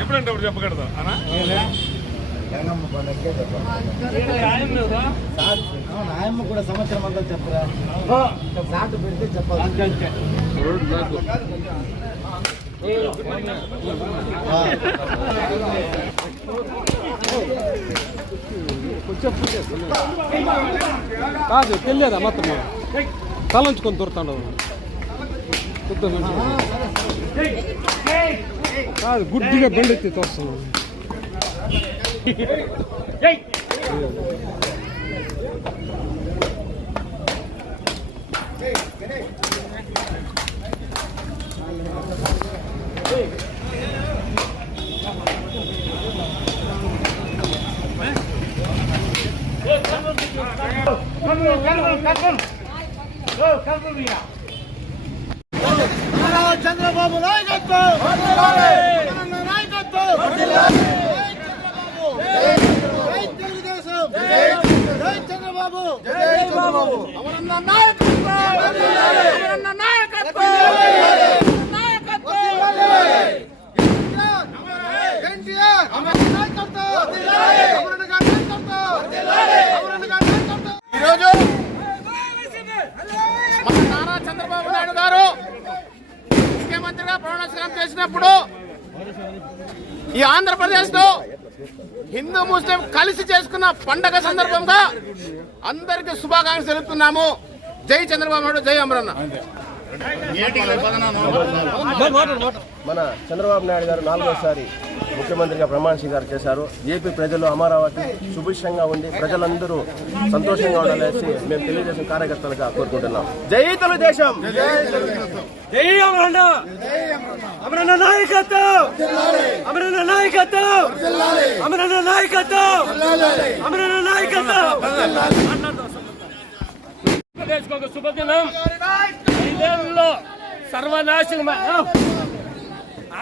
ఎప్పుడంటే అప్పుడు చెప్పకూడదు అనా ఆయమ్మ కూడా సంవత్సరం అంతా చెప్పరా నాటు పెడితే చెప్పాలి కాదు తెలియదా మొత్తం తలంచుకొని దొరుకుతాడు కాదు గుడ్డిగా బండి ఎత్తి తోస్తున్నాడు చంద్రబాబు నాయకత్వం జగనన్న నాయకత్వం జై చంద్రబాబు జై తెలుగుదేశం జై చంద్రబాబు నాయకత్వం! చంద్రబాబు! అమరన్న నాయకత్వం! అమరన్న నాయకత్వం నాయకత్వం ఎన్టీఆర్ అమరన్న నాయకత్వం అమరన్న గారి నాయకత్వం అమరన్న గారి నాయకత్వం ఈరోజు మన నారా చంద్రబాబు నాయుడు గారు ముఖ్యమంత్రిగా ప్రమాణ స్వీకారం చేసినప్పుడు ఈ ఆంధ్రప్రదేశ్లో హిందూ ముస్లిం కలిసి చేసుకున్న పండగ సందర్భంగా అందరికీ శుభాకాంక్షలు తెలుపుతున్నాము. జై చంద్రబాబు నాయుడు జై అమరన్న. మన చంద్రబాబు నాయుడు గారు నాలుగోసారి ముఖ్యమంత్రిగా ప్రమాణ స్వీకారం చేశారు. ఏపీ ప్రజలు అమరావతి సుభిక్షంగా ఉండి ప్రజలందరూ సంతోషంగా ఉండాలనేసి మేము తెలుగుదేశం కార్యకర్తలుగా కోరుకుంటున్నాం. జై తెలుగుదేశం! జై నాయకత్వం! నాయకత్వం! నాయకత్వం! నాయకత్వం! శుభదినం. సర్వనాశనం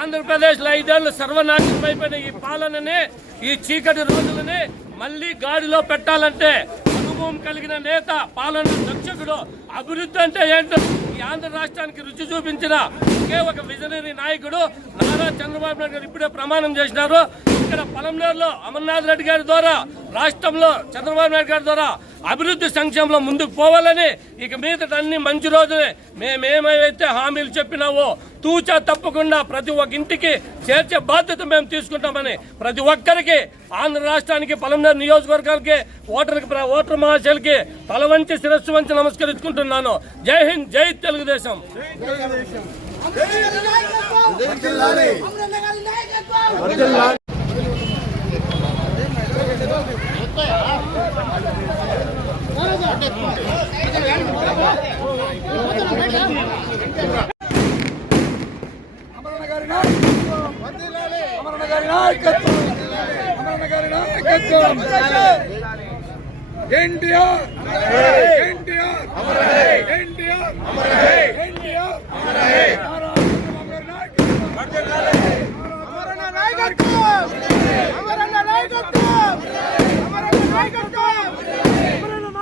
ఆంధ్రప్రదేశ్లో ఐదేళ్ళు ఐదేళ్ళు సర్వనాశనం అయిపోయిన ఈ పాలనని ఈ చీకటి రోజులని మళ్ళీ గాడిలో పెట్టాలంటే అనుభవం కలిగిన నేత పాలన దక్షకుడు అభివృద్ధి అంటే ఏంటో ఈ ఆంధ్ర రాష్ట్రానికి రుచి చూపించిన ఒకే ఒక విజనరీ నాయకుడు నారా చంద్రబాబు నాయుడు గారు ఇప్పుడే ప్రమాణం చేసినారు. ఇక్కడ పలంనేరులో అమర్నాథ్ రెడ్డి గారి ద్వారా రాష్ట్రంలో చంద్రబాబు నాయుడు గారి ద్వారా అభివృద్ధి సంక్షేమంలో ముందుకు పోవాలని ఇక మీదట అన్ని మంచి రోజులే మేమేమైతే హామీలు చెప్పినావో తూచా తప్పకుండా ప్రతి ఒక్క ఇంటికి చేర్చే బాధ్యత మేము తీసుకుంటామని ప్రతి ఒక్కరికి ఆంధ్ర రాష్ట్రానికి పలమనేరు నియోజకవర్గాలకి ఓటర్కి ఓటర్ మహాశయులకి తల వంచి శిరస్సు వంచి నమస్కరించుకుంటున్నాను జై హింద్ జై తెలుగుదేశం అమరణ అమరణ గారి నాయకత్వం అమరణ గారి నాయకత్వం ఎన్టీఆర్ ఎన్టీఆర్ ఎన్టీఆర్ ఎన్టీఆర్ అమరణ నాయకత్వం అమరణ నాయకత్వం అమరణ నాయకత్వం!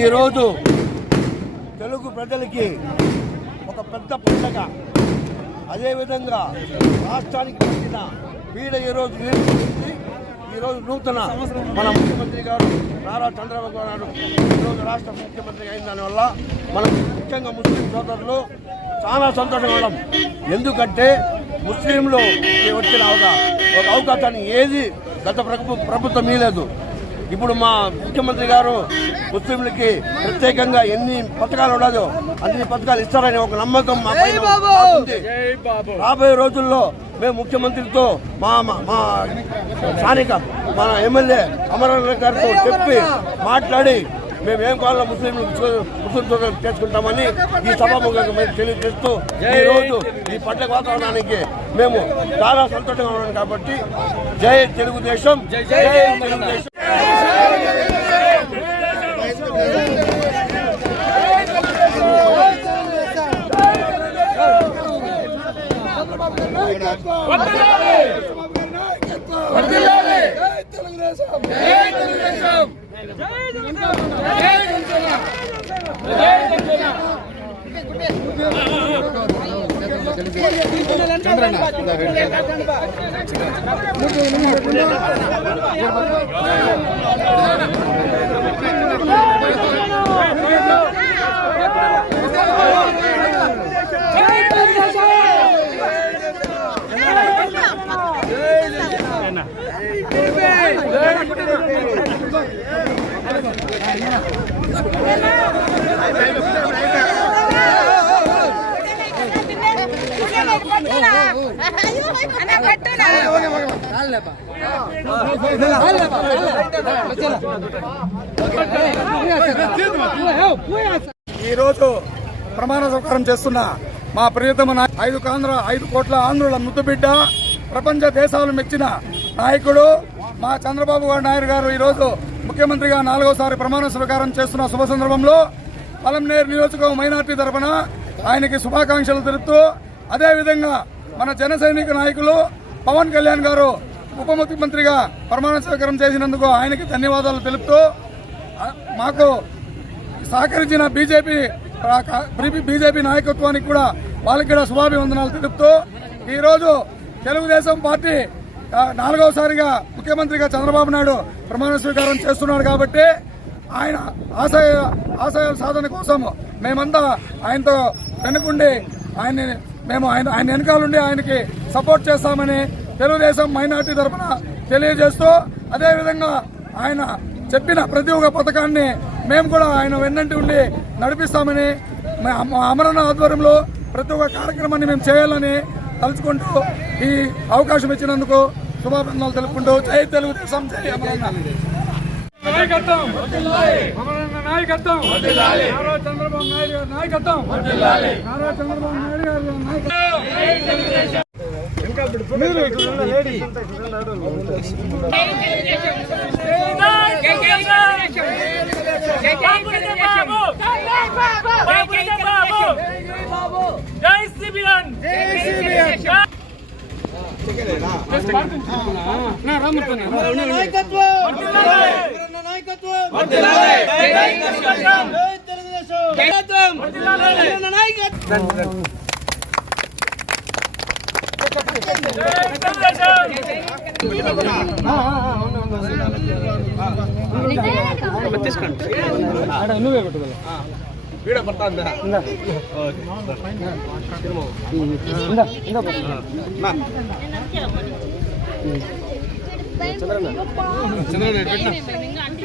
ఈరోజు తెలుగు ప్రజలకి ఒక పెద్ద పండగ. అదేవిధంగా రాష్ట్రానికి పట్టిన పీడ ఈరోజు తీరుతుంది. ఈరోజు నూతన మన ముఖ్యమంత్రి గారు నారా చంద్రబాబు గారు ఈరోజు రాష్ట్ర ముఖ్యమంత్రి అయిన దానివల్ల మనం ముఖ్యంగా ముస్లిం సోదరులు చాలా సంతోషపడడం ఎందుకంటే ముస్లింలు వచ్చిన ఒక ఒక అవకాశాన్ని ఏది గత ప్రభు ప్రభుత్వం ఇవ్వలేదు ఇప్పుడు మా ముఖ్యమంత్రి గారు ముస్లింలకి ప్రత్యేకంగా ఎన్ని పథకాలు ఉండదో అన్ని పథకాలు ఇస్తారని ఒక నమ్మకం మాకుంది. రాబోయే రోజుల్లో మేము ముఖ్యమంత్రితో మా మా- మా స్థానిక మన ఎమ్మెల్యే అమరనాథ్ గారితో చెప్పి మాట్లాడి మేము ఏం కావాలో ముస్లింలకు ముస్లింతో చేసుకుంటామని ఈ సభాముఖంగా మేము తెలియజేస్తూ ఈ రోజు ఈ పండుగ వాతావరణానికి మేము చాలా సంతోషంగా ఉన్నాం కాబట్టి జై తెలుగుదేశం జై తెలుగుదేశం! తెలుగుదేశం ఈ ఈరోజు ప్రమాణ స్వీకారం చేస్తున్న మా ప్రియతమ ఐదు కాంధ్ర ఐదు కోట్ల ఆంధ్రుల ముద్దుబిడ్డ ప్రపంచ దేశాలు మెచ్చిన నాయకుడు మా చంద్రబాబు గారు నాయుడు గారు ఈరోజు ముఖ్యమంత్రిగా నాలుగోసారి ప్రమాణ స్వీకారం చేస్తున్న శుభ సందర్భంలో పలంనేరు నియోజకవర్గం మైనార్టీ తరఫున ఆయనకి శుభాకాంక్షలు తెలుపుతూ అదేవిధంగా మన జన సైనిక నాయకులు పవన్ కళ్యాణ్ గారు ఉప ముఖ్యమంత్రిగా ప్రమాణ స్వీకారం చేసినందుకు ఆయనకి ధన్యవాదాలు తెలుపుతూ మాకు సహకరించిన బీజేపీ బీజేపీ నాయకత్వానికి కూడా వాళ్ళకి కూడా శుభాభివందనాలు తెలుపుతూ ఈరోజు తెలుగుదేశం పార్టీ నాలుగవసారిగా ముఖ్యమంత్రిగా చంద్రబాబు నాయుడు ప్రమాణ స్వీకారం చేస్తున్నాడు కాబట్టి ఆయన ఆశయ ఆశయాల సాధన కోసం మేమంతా ఆయనతో వెనుకుండి ఆయన్ని మేము ఆయన ఆయన వెనకాలండి ఆయనకి సపోర్ట్ చేస్తామని తెలుగుదేశం మైనార్టీ తరఫున తెలియజేస్తూ అదేవిధంగా ఆయన చెప్పిన ప్రతి ఒక్క పథకాన్ని మేము కూడా ఆయన వెన్నంటి ఉండి నడిపిస్తామని అమరణ ఆధ్వర్యంలో ప్రతి ఒక్క కార్యక్రమాన్ని మేము చేయాలని తలుచుకుంటూ ఈ అవకాశం ఇచ్చినందుకు శుభాభినందనలు తెలుపుకుంటూ జై తెలుగుదేశం జై అమరణ. నాయకత్వం. అమరన్న నాయకత్వం. నారా చంద్రబాబు నాయుడు గారి నాయకత్వం. నారా చంద్రబాబు నాయుడు గారి నాయకత్వం జై సిబిఎన్ జై సిబిఎన్ నా రామత్వ నాయకత్వం. నాయకత్వం! తెలుగుదేశం! నాయకత్వం తీసుకోండి నువ్వే పెట్టుకోవాలి చంద్రన్న. చంద్రన్న